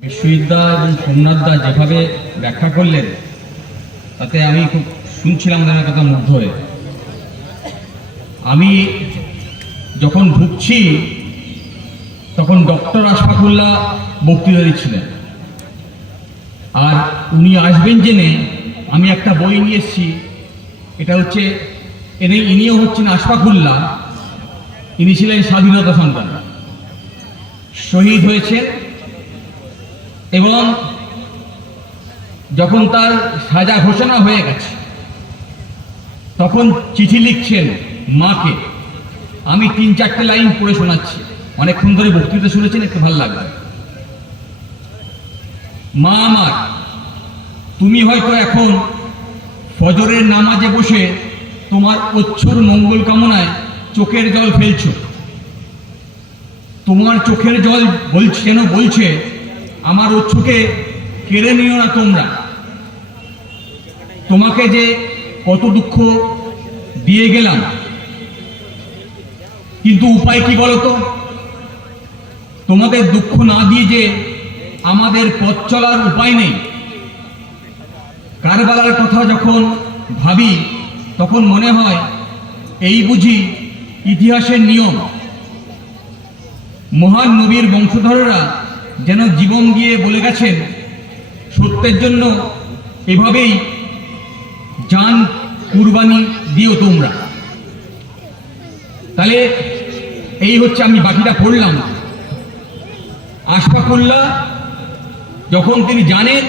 বিশ্ববিদ্যা এবং সোমনাথ সোমনাথদা যেভাবে ব্যাখ্যা করলেন, তাতে আমি খুব শুনছিলাম ওনার কথা মুগ্ধ হয়ে আমি যখন ঢুকছি তখন ডক্টর আশফাকুল্লাহ বক্তৃতা দিচ্ছিলেন আর উনি আসবেন জেনে আমি একটা বই নিয়ে এসেছি। এটা হচ্ছে, এনে ইনিও হচ্ছেন আশফাকুল্লাহ। ইনি ছিলেন স্বাধীনতা সন্তান শহীদ হয়েছেন এবং যখন তার সাজা ঘোষণা হয়ে গেছে, তখন চিঠি লিখছেন মাকে। আমি তিন চারটে লাইন পড়ে শোনাচ্ছি। অনেকক্ষণ ধরে বক্তৃতা শুনেছেন, একটু ভালো লাগবে। মা আমার, তুমি হয়তো এখন ফজরের নামাজে বসে তোমার অচ্ছর মঙ্গল কামনায় চোখের জল ফেলছো। তোমার চোখের জল বলছে, যেন বলছে আমার উচ্ছকে কেড়ে নিও না তোমরা। তোমাকে যে কত দুঃখ দিয়ে গেলাম। কিন্তু উপায় কি বলতো? তোমাদের দুঃখ না দিয়ে যে আমাদের পথ চলার উপায় নেই। কারবালার কথা যখন ভাবি, তখন মনে হয় এই বুঝি ইতিহাসের নিয়ম। মহান নবীর বংশধররা যেন জীবন দিয়ে বলে গেছেন, সত্যের জন্য এভাবেই জান কুরবানি দিও তোমরা। তাহলে এই হচ্ছে আমি বাকিটা পড়লাম। আশফাকুল্লাহ যখন তিনি জানেন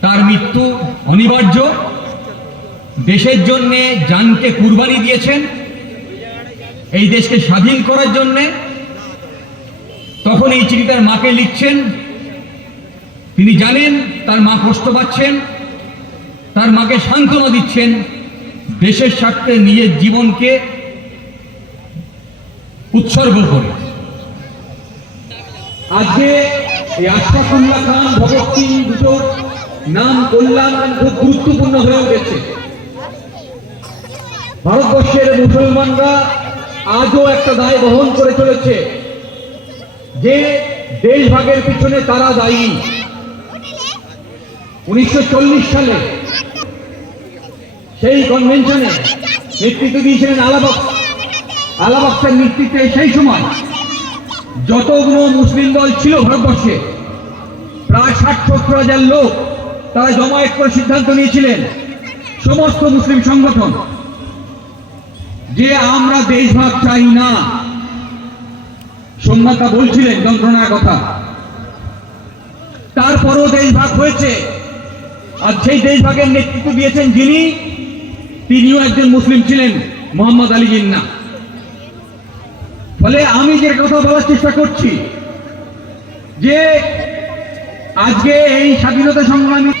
তার মৃত্যু অনিবার্য, দেশের জন্যে জানকে কুরবানি দিয়েছেন, এই দেশকে স্বাধীন করার জন্যে তখন এই চিঠি তার মাকে লিখছেন। তিনি জানেন, তার মা কষ্ট পাচ্ছেন, তার মাকে সান্ত্বনা দিচ্ছেন, দেশের স্বার্থে নিজের জীবনকে উৎসর্গ করে। আজকে এই আশফাকুল্লাহ খান ভগৎ সিং দুটো নাম কল্যাণ খুব গুরুত্বপূর্ণ হয়ে উঠেছে। ভারতবর্ষের মুসলমানরা আজও একটা দায় বহন করে চলেছে। যে দেশ ভাগের পিছনে তারা দায়ী। উনিশশো সালে সেই কনভেনশনে নেতৃত্ব দিয়েছিলেন আলাবক্স আলাবক্সের নেতৃত্বে সেই সময় যতগুলো মুসলিম দল ছিল ভারতবর্ষে, প্রায় ষাট সত্তর হাজার লোক তারা জমায়েত করে সিদ্ধান্ত নিয়েছিলেন। সমস্ত মুসলিম সংগঠন, যে আমরা দেশভাগ চাই না সোমনাথা বলছিলেন যন্ত্রণার কথা। তারপরও দেশভাগ হয়েছে। আর সেই দেশভাগের নেতৃত্ব দিয়েছেন যিনি, তিনিও একজন মুসলিম ছিলেন, মোহাম্মদ আলী জিন্না। ফলে আমি যে কথা বলার চেষ্টা করছি, যে আজকে এই স্বাধীনতা সংগ্রামী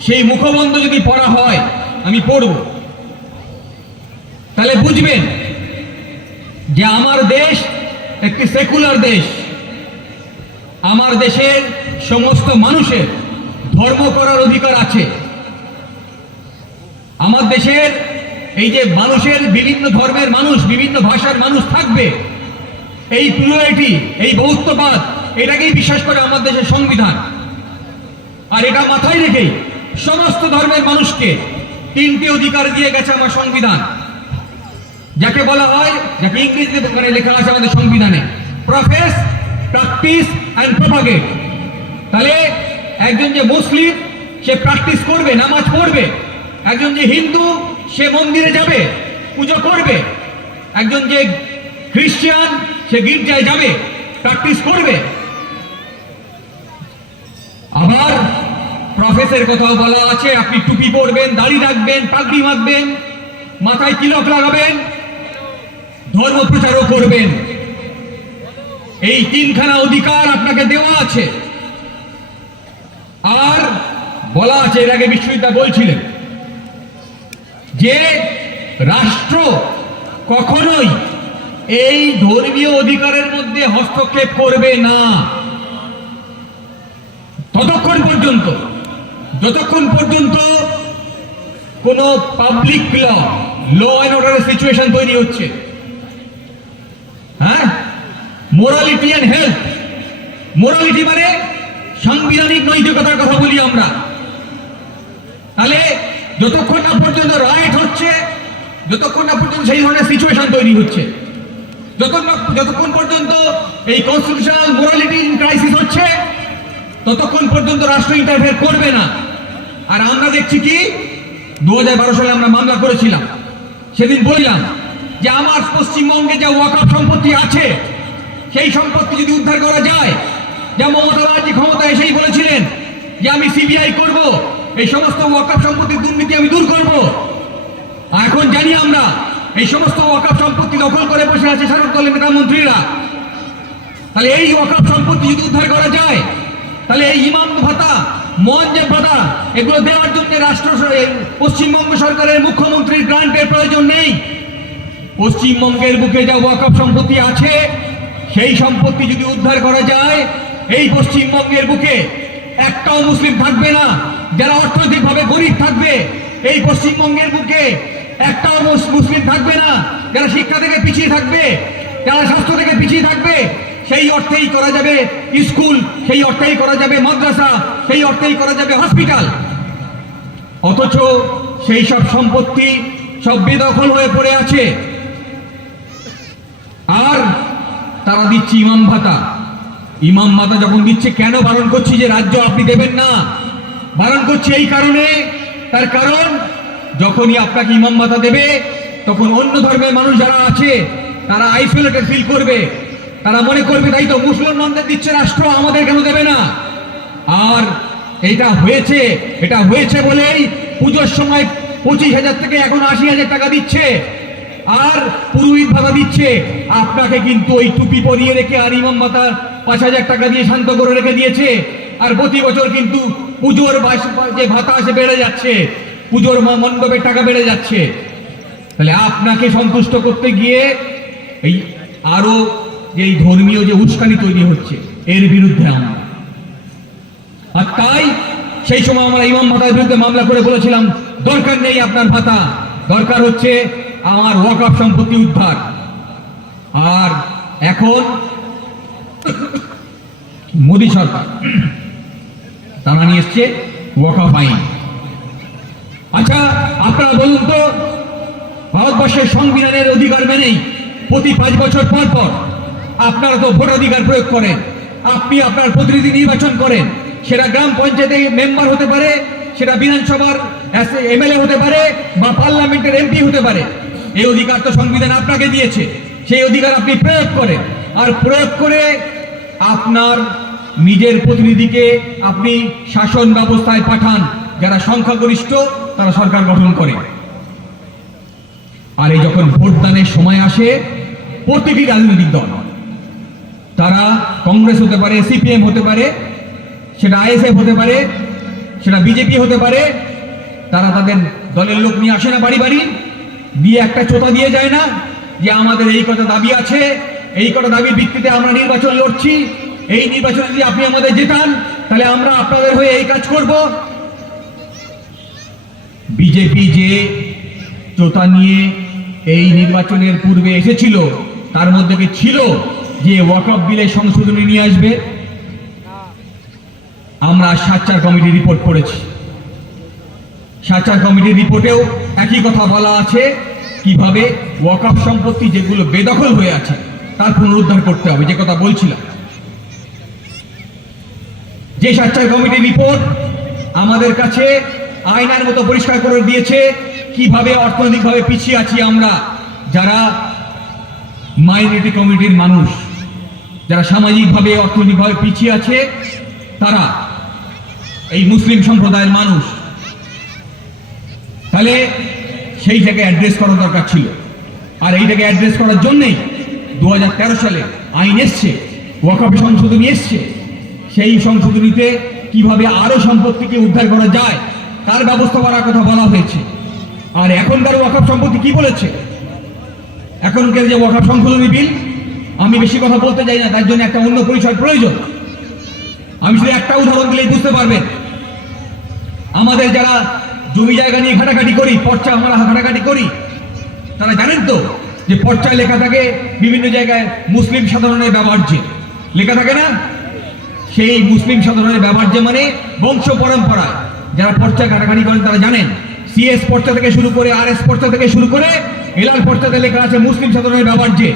সেই মুখবন্ধ যদি পড়া হয়, আমি পড়ব। তাহলে বুঝবেন যে আমার দেশ একটি সেকুলার দেশ। আমার দেশের সমস্ত মানুষের ধর্ম করার অধিকার আছে। আমার দেশের এই যে মানুষের বিভিন্ন ধর্মের মানুষ, বিভিন্ন ভাষার মানুষ থাকবে, এই প্লুরিটি এই বহুত্ববাদ, এটাকেই বিশ্বাস করে আমার দেশের সংবিধান। আর এটা মাথায় রেখেই সমস্ত ধর্মের মানুষকে তিনটি অধিকার দিয়ে গেছে আমার সংবিধান। যাকে বলা হয়, যাকে ইংরেজিতে মানে লেখা আছে আমাদের সংবিধানে। প্রফেস প্র্যাকটিস অ্যান্ড প্রপাগেট তাহলে একজন যে মুসলিম, সে প্র্যাকটিস করবে, নামাজ পড়বে। একজন যে হিন্দু, সে মন্দিরে যাবে, পুজো করবে। একজন যে খ্রিস্টান, সে গির্জায় যাবে প্র্যাকটিস করবে। আবার প্রফেসের কথাও বলা আছে, আপনি টুপি পরবেন, দাড়ি রাখবেন, পাগড়ি মাখবেন, মাথায় তিলক লাগাবেন ধর্ম প্রচারও করবেন। এই তিনখানা অধিকার আপনাকে দেওয়া আছে। আর বলা আছে, এর আগে বিশ্ববিদ্যালয় বলছিলেন যে রাষ্ট্র কখনোই এই ধর্মীয় অধিকারের মধ্যে হস্তক্ষেপ করবে না। ততক্ষণ পর্যন্ত, যতক্ষণ পর্যন্ত কোন পাবলিক ল ল অ্যান্ড অর্ডারের সিচুয়েশন তৈরি হচ্ছে। মোরালিটি অ্যান্ড হেলথ মোরালিটি মানে সাংবিধানিক নৈতিকতার কথা বলি আমরা। তাহলে যতক্ষণ না পর্যন্ত রাইট হচ্ছে, যতক্ষণ না পর্যন্ত সেই ধরনের সিচুয়েশন তৈরি হচ্ছে। যতক্ষণ যতক্ষণ পর্যন্ত এই কনস্টিটিউশনাল মোরালিটি ক্রাইসিস হচ্ছে, ততক্ষণ পর্যন্ত রাষ্ট্র ইন্টারফেয়ার করবে না। আর আমরা দেখছি কি দু হাজার বারো সালে আমরা মামলা করেছিলাম। সেদিন বললাম যে আমার পশ্চিমবঙ্গে যা ওয়াকআপ সম্পত্তি আছে সেই সম্পত্তি যদি উদ্ধার করা যায়, যা মমতা ব্যানার্জি ক্ষমতা এসেই বলেছিলেন যে আমি সিবিআই করব, এই সমস্ত ওয়াকআপ সম্পত্তির দুর্নীতি আমি দূর করব। এখন জানি আমরা, এই সমস্ত ওয়াকআপ সম্পত্তি দখল করে বসে আছে শাসক দলের নেতা মন্ত্রীরা। তাহলে এই ওয়াকআপ সম্পত্তি যদি উদ্ধার করা যায়, তাহলে এই ইমাম ভাতা মঞ্জের ভাতা, এগুলো দেওয়ার জন্য রাষ্ট্র পশ্চিমবঙ্গ সরকারের মুখ্যমন্ত্রীর গ্রান্টের প্রয়োজন নেই। পশ্চিমবঙ্গের বুকে যা ওয়াকআপ সম্পত্তি আছে সেই সম্পত্তি যদি উদ্ধার করা যায়, এই পশ্চিমবঙ্গের বুকে একটাও মুসলিম থাকবে না, যারা অর্থনৈতিকভাবে গরিব থাকবে, এই পশ্চিমবঙ্গের বুকে একটাও মুস- মুসলিম থাকবে না, যারা শিক্ষা থেকে পিছিয়ে থাকবে, যারা স্বাস্থ্য থেকে পিছিয়ে থাকবে, সেই অর্থেই করা যাবে স্কুল, সেই অর্থেই করা যাবে মাদ্রাসা, সেই অর্থেই করা যাবে হসপিটাল। অথচ সেই সব সম্পত্তি সব বেদখল হয়ে পড়ে আছে। আর তারা দিচ্ছে ইমাম ভাতা। ইমাম ভাতা যখন দিচ্ছে, কেন বারণ করছি যে রাজ্য আপনি দেবেন না? বারণ করছি এই কারণে, তার কারণ, যখনই আপনাকে ইমাম ভাতা দেবে, তখন অন্য ধর্মের মানুষ যারা আছে, তারা আইসোলেটেড ফিল করবে। তারা মনে করবে, তাই তো মুসলমানদের দিচ্ছে রাষ্ট্র, আমাদের কেন দেবে না? আর এটা হয়েছে এটা হয়েছে বলেই পুজোর সময় পঁচিশ হাজার থেকে এখন আশি হাজার টাকা দিচ্ছে। আর পুরোহিত ভাতা দিচ্ছে। আপনাকে কিন্তু ওই টুপি পরিয়ে রেখে আর ইমাম ভাতা পাঁচ হাজার টাকা দিয়ে শান্ত করে রেখে দিয়েছে। আর প্রতি বছর কিন্তু পুজোর যে ভাতা আসে বেড়ে যাচ্ছে। পুজোর মণ্ডপের টাকা বেড়ে যাচ্ছে। তাহলে আপনাকে সন্তুষ্ট করতে গিয়ে এই আরও যে এই ধর্মীয় যে উস্কানি তৈরি হচ্ছে, এর বিরুদ্ধে আমরা। আর তাই সেই সময় আমরা ইমাম ভাতার বিরুদ্ধে মামলা করে বলেছিলাম, দরকার নেই আপনার ভাতা। দরকার হচ্ছে আমার ওয়াকআপ সম্পত্তি উদ্ধার। আর এখন মোদী সরকার। তারা নিয়ে এসছে ওয়াকআপ আইন। আচ্ছা আপনারা বলুন তো, ভারতবর্ষের সংবিধানের অধিকার মেনেই প্রতি পাঁচ বছর পর পর আপনারা তো ভোটাধিকার প্রয়োগ করেন। আপনি আপনার প্রতিনিধি নির্বাচন করেন। সেটা গ্রাম পঞ্চায়েতে মেম্বার হতে পারে, সেটা বিধানসভার এমএলএ হতে পারে, বা পার্লামেন্টের এমপি হতে পারে। এই অধিকার তো সংবিধান আপনাকে দিয়েছে। সেই অধিকার আপনি প্রয়োগ করেন। আর প্রয়োগ করে আপনার নিজের প্রতিনিধিকে আপনি শাসন ব্যবস্থায় পাঠান। যারা সংখ্যাগরিষ্ঠ, তারা সরকার গঠন করে। আর এই যখন ভোটদানের সময় আসে প্রতিটি রাজনৈতিক দল। তারা কংগ্রেস হতে পারে, সিপিএম হতে পারে, সেটা আইএসএফ হতে পারে, সেটা বিজেপি হতে পারে, তারা তাদের দলের লোক নিয়ে আসে না বাড়ি বাড়ি। দিয়ে একটা চোতা দিয়ে যায় না? যে আমাদের এই কটা দাবি আছে, এই কটা দাবির ভিত্তিতে আমরা নির্বাচন লড়ছি, এই নির্বাচনে যদি আপনি আমাদের জেতান, তাহলে আমরা আপনাদের হয়ে এই কাজ করব। বিজেপি যে চোতা নিয়ে এই নির্বাচনের পূর্বে এসেছিল, তার মধ্যে কি ছিল যে ওয়াকআপ বিলে সংশোধনী নিয়ে আসবে? আমরা সাচ্চার কমিটি রিপোর্ট করেছি। সাচ্চার কমিটির রিপোর্টেও একই কথা বলা আছে। কীভাবে ওয়াকআপ সম্পত্তি যেগুলো বেদখল হয়ে আছে, তার পুনরুদ্ধার করতে হবে, যে কথা বলছিলাম। যে সাচ্চার কমিটির রিপোর্ট আমাদের কাছে আয়নার মতো পরিষ্কার করে দিয়েছে, কীভাবে অর্থনৈতিকভাবে পিছিয়ে আছি আমরা, যারা মাইনরিটি কমিটির মানুষ, যারা সামাজিকভাবে, অর্থনৈতিকভাবে পিছিয়ে আছে, তারা এই মুসলিম সম্প্রদায়ের মানুষ। তাহলে সেইটাকে অ্যাড্রেস করা দরকার ছিল। আর এইটাকে অ্যাড্রেস করার জন্যেই দু হাজার তেরো সালে আইন এসছে, ওয়াকফ সংশোধনী এসছে। সেই সংশোধনীতে কীভাবে আরও সম্পত্তিকে উদ্ধার করা যায়, তার ব্যবস্থা করার কথা বলা হয়েছে। আর এখনকার ওয়াকফ সম্পত্তি কি বলেছে? এখনকার যে ওয়াকফ সংশোধনী বিল, আমি বেশি কথা বলতে চাই না, তার জন্য একটা অন্য পরিচয় প্রয়োজন। আমি শুধু একটা উদাহরণ দিলেই বুঝতে পারবেন। আমাদের যারা জমি জায়গা নিয়ে ঘাটাঘাটি করি, পর্চা আমরা ঘাটাঘাটি করি। তারা জানেন তো যে পর্চায় লেখা থাকে, বিভিন্ন জায়গায় মুসলিম সাধারণের ব্যবহার্য। লেখা থাকে না? সেই মুসলিম সাধারণের ব্যবহার যে মানে বংশ পরম্পরা যারা পর্চা কাটাকাটি করেন তারা জানেন। সিএস পর্চা থেকে শুরু করে আর এস পর্চা থেকে শুরু করে এলাল পর্চাতে লেখা আছে মুসলিম সাধারণের ব্যবহার যে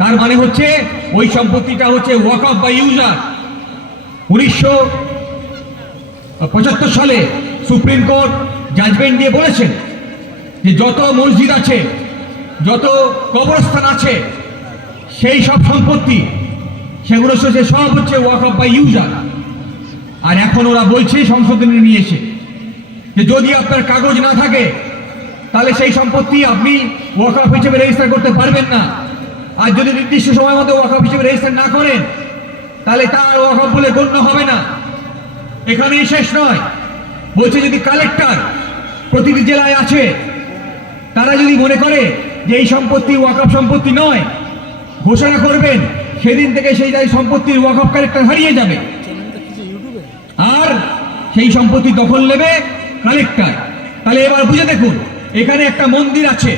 তার মানে হচ্ছে ওই সম্পত্তিটা হচ্ছে ওয়াক অফ বা ইউজার উনিশশো পঁচাত্তর সালে সুপ্রিম কোর্ট জাজমেন্ট দিয়ে বলেছেন যে যত মসজিদ আছে, যত কবরস্থান আছে, সেই সব সম্পত্তি, সেগুলো হচ্ছে, সব হচ্ছে ওয়াক অফ বাই ইউজার আর এখন ওরা বলছে, সংশোধনী নিয়ে এসে যে যদি আপনার কাগজ না থাকে, তাহলে সেই সম্পত্তি আপনি ওয়াক অফ হিসেবে রেজিস্টার করতে পারবেন না। আর যদি নির্দিষ্ট সময় মতো ওয়াক অফ হিসেবে রেজিস্টার না করেন, তাহলে তার ওয়াক অফ বলে গণ্য হবে না। এখানেই শেষ নয়। বলছে যদি কালেক্টর প্রতিটি জেলায় আছে, তারা যদি মনে করে যে এই সম্পত্তি ওয়াকফ সম্পত্তি নয়, ঘোষণা করবেন, সেদিন থেকে সেই জায়গায় সম্পত্তির ওয়াকফ কালেক্টর হারিয়ে যাবে। আর সেই সম্পত্তি দখল নেবে কালেক্টর। তাহলে এবার বুঝে দেখুন, এখানে একটা মন্দির আছে।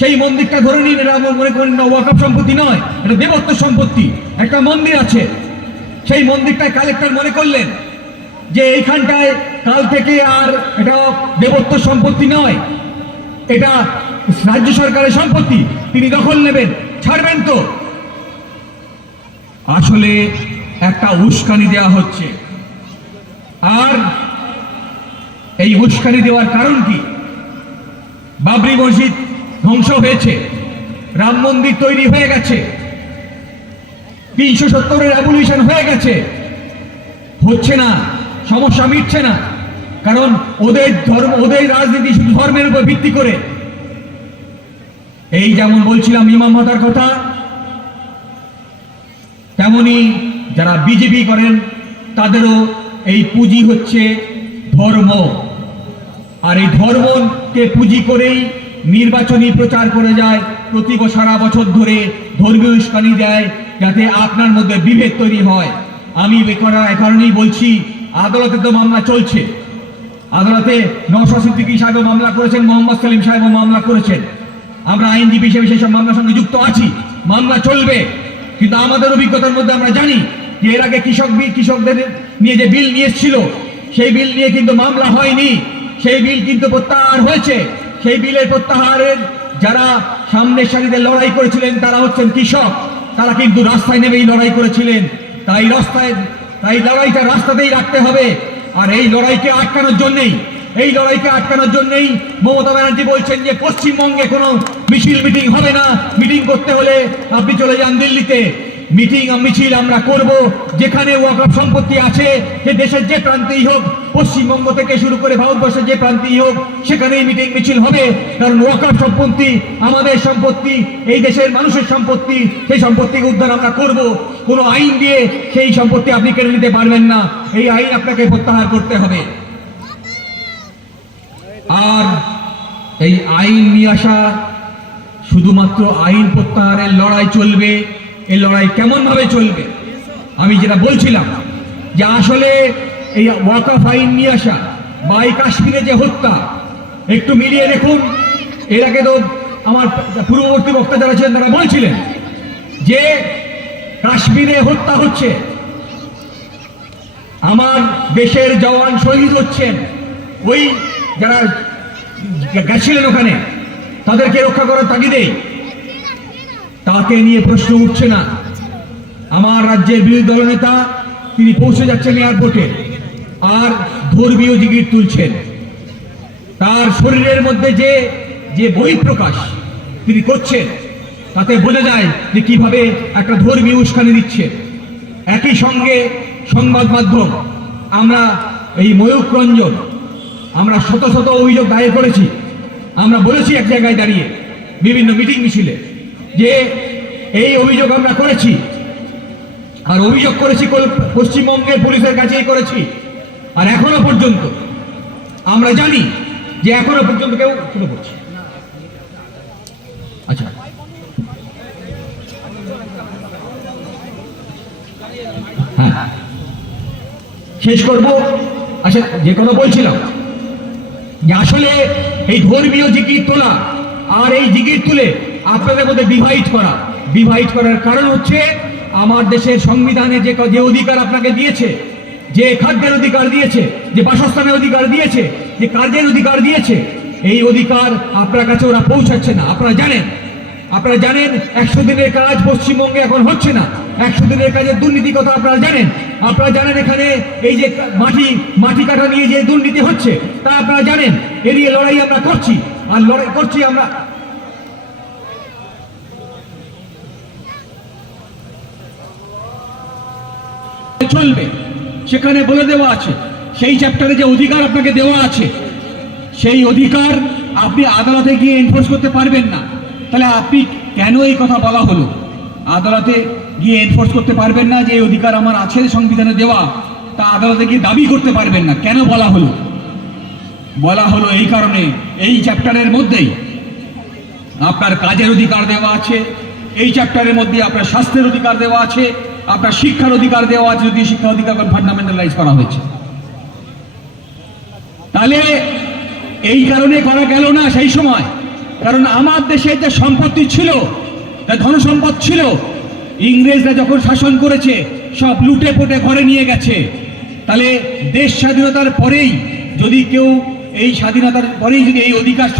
সেই মন্দিরটা ধরে নিন এটা মনে করেন না ওয়াকফ সম্পত্তি নয়, এটা দেবত্ব সম্পত্তি। একটা মন্দির আছে। সেই মন্দিরটায় কালেক্টর মনে করলেন যে এইখানটায় কাল থেকে আর এটা দেবত্ব সম্পত্তি নয়। এটা রাজ্য সরকারের সম্পত্তি। তিনি দখল নেবেন। ছাড়বেন তো। আসলে একটা উস্কানি দেওয়া হচ্ছে। আর এই উস্কানি দেওয়ার কারণ কি? বাবরি মসজিদ ধ্বংস হয়েছে। রাম মন্দির তৈরি হয়ে গেছে। তিনশো সত্তরের রেভলিউশন হয়ে গেছে। হচ্ছে না। সমস্যা মিটছে না। কারণ ওদের ধর্ম, ওদের রাজনীতি শুধু ধর্মের উপর ভিত্তি করে। এই যেমন বলছিলাম ইমাম মাতার কথা, তেমনি যারা বিজেপি করেন, তাদেরও এই পুঁজি হচ্ছে ধর্ম। আর এই ধর্মকে পুঁজি করেই নির্বাচনী প্রচার করে যায়, প্রতি সারা বছর ধরে ধর্মীয় উস্কানি দেয়, যাতে আপনার মধ্যে বিভেদ তৈরি হয়। আমি এ কারণেই বলছি, আদালতে তো মামলা চলছে। আদালতে নওশাদ সিদ্দিকী সাহেব মামলা করেছেন, মোহাম্মদ সেলিম সাহেব মামলা করেছেন। আমরা আইনজীবী হিসেবে সেই সব মামলার সঙ্গে যুক্ত আছি। মামলা চলবে। কিন্তু আমাদের অভিজ্ঞতার মধ্যে আমরা জানি যে এর আগে কৃষক কৃষকদের নিয়ে যে বিল নিয়ে এসেছিল, সেই বিল নিয়ে কিন্তু মামলা হয়নি। সেই বিল কিন্তু প্রত্যাহার হয়েছে। সেই বিলের প্রত্যাহারের যারা সামনের সারিতে লড়াই করেছিলেন, তারা হচ্ছেন কৃষক। তারা কিন্তু রাস্তায় নেমেই লড়াই করেছিলেন। তাই রাস্তায় তাই লড়াইটা রাস্তাতেই রাখতে হবে। আর এই লড়াইকে আটকানোর জন্যই, এই লড়াইকে আটকানোর জন্যেই মমতা ব্যানার্জি বলছেন যে পশ্চিমবঙ্গে কোনো মিছিল মিটিং হবে না। মিটিং করতে হলে আপনি চলে যান দিল্লিতে। মিটিং মিছিল আমরা করব। যেখানে ওয়াকফ সম্পত্তি আছে যে দেশের যে প্রান্তেই হোক পশ্চিমবঙ্গ থেকে শুরু করে ভারতবর্ষের যে প্রান্তেই হোক, সেখানেই মিটিং মিছিল হবে। কারণ ওয়াকফ সম্পত্তি, আমাদের সম্পত্তি, এই দেশের মানুষের সম্পত্তি, সেই সম্পত্তিকে উদ্ধার আমরা করব। কোনো আইন দিয়ে সেই সম্পত্তি আপনি কেড়ে নিতে পারবেন না। এই আইন আপনাকে প্রত্যাহার করতে হবে। আর এই আইন নিয়ে আসা, শুধুমাত্র আইন প্রত্যাহারের লড়াই চলবে। এই লড়াই কেমন ভাবে চলবে? আমি যেটা বলছিলাম, যে আসলে এই ওয়াকফ আইন নিয়ে আসা বা এই কাশ্মীরে যে হত্যা, একটু মিলিয়ে দেখুন। এর আগে তো আমার পূর্ববর্তী বক্তা যারা ছিলেন, তারা বলছিলেন যে কাশ্মীরে হত্যা হচ্ছে। আমার দেশের জওয়ান শহীদ হচ্ছেন। ওই যারা গেছিলেন ওখানে, তাদেরকে রক্ষা করার তাগিদেই তাকে নিয়ে প্রশ্ন উঠছে না। আমার রাজ্যের বিরোধী দলনেতা, তিনি পৌঁছে যাচ্ছেন এয়ারপোর্টে আর ধর্মীয় জিগির তুলছেন। তার শরীরের মধ্যে যে যে বহিঃপ্রকাশ তিনি করছেন, তাতে বোঝা যায় যে কীভাবে একটা ধর্মীয় উস্কানি দিচ্ছে একই সঙ্গে সংবাদ মাধ্যম, আমরা এই ময়ূক রঞ্জন, আমরা শত শত অভিযোগ দায়ের করেছি। আমরা বলেছি এক জায়গায় দাঁড়িয়ে, বিভিন্ন মিটিং মিছিলে, যে এই অভিযোগ আমরা করেছি। আর অভিযোগ করেছি পশ্চিমবঙ্গের পুলিশের কাছেই করেছি। আর এখনও পর্যন্ত আমরা জানি যে এখনও পর্যন্ত কেউ শুরু করছে আচ্ছা। হ্যাঁ। শেষ করব। আচ্ছা যে কথা বলছিলাম যে আসলে এই ধর্মীয় জিকির তোলা আর এই জিকির তুলে আপনাদের মধ্যে ডিভাইড করা। ডিভাইড করার কারণ হচ্ছে আমার দেশের সংবিধানে যে যে অধিকার আপনাকে দিয়েছে যে খাদ্যের অধিকার দিয়েছে, যে বাসস্থানের অধিকার দিয়েছে, যে কাজের অধিকার দিয়েছে, এই অধিকার আপনার কাছে ওরা পৌঁছাচ্ছে না। আপনারা জানেন আপনারা জানেন, একশো দিনের কাজ পশ্চিমবঙ্গে এখন হচ্ছে না। একশো দিনের কাজের দুর্নীতি কথা আপনারা জানেন। আপনারা জানেন এখানে এই যে মাটি মাটি কাটা নিয়ে যে দুর্নীতি হচ্ছে, তা আপনারা জানেন। এ নিয়ে লড়াই আমরা করছি। আর লড়াই করছি আমরা চলবে। সেখানে বলে দেওয়া আছে, সেই চ্যাপ্টারে যে অধিকার আপনাকে দেওয়া আছে, সেই অধিকার আপনি আদালতে গিয়ে এনফোর্স করতে পারবেন না। তাহলে আপনি কেন এই কথা বলা হলো? আদালতে গিয়ে এনফোর্স করতে পারবেন না যে এই অধিকার আমার আছে, সংবিধানে দেওয়া, তা আদালতে গিয়ে দাবি করতে পারবেন না। কেন বলা হলো? বলা হলো এই কারণে, এই চ্যাপ্টারের মধ্যেই আপনার কাজের অধিকার দেওয়া আছে, এই চ্যাপ্টারের মধ্যে আপনার স্বাস্থ্যের অধিকার দেওয়া আছে আপনার শিক্ষার অধিকার দেওয়া আছে, যদি শিক্ষা অধিকার ফান্ডামেন্টালাইজ করা হয়েছে। তাহলে এই কারণে করা গেল না সেই সময়। কারণ আমার দেশে যে সম্পত্তি ছিল, যে ধনসম্পদ ছিল, ইংরেজরা যখন শাসন করেছে, সব লুটে পুটে ঘরে নিয়ে গেছে। তাহলে দেশ স্বাধীনতার পরেই যদি কেউ এই স্বাধীনতার পরেই যদি এই অধিকার